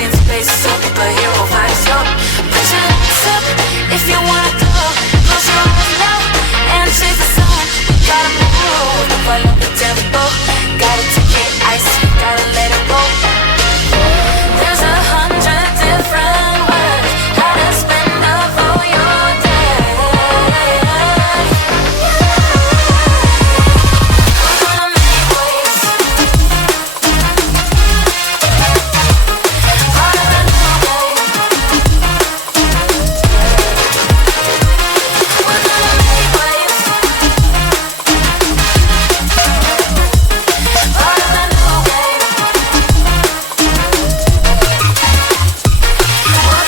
in space, superhero vibes, yo. Put your lips up if you wanna go. Close your eyes now and chase the sun. We gotta move, follow the tempo. Gotta take it ice, gotta let it go. There's 100 different ways how to spend up all your day. We're gonna make waves out of the new day. We're gonna make waves out of the new game. We're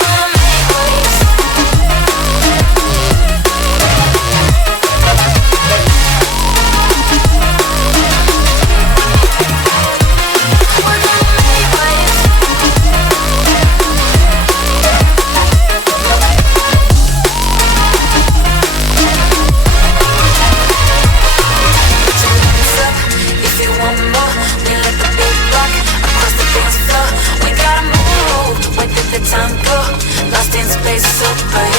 gonna make waves. We're gonna make waves. Put your hands up if you want more. We let the beat rock across the dance floor. We gotta move. Where did the time go? Lost in space, super.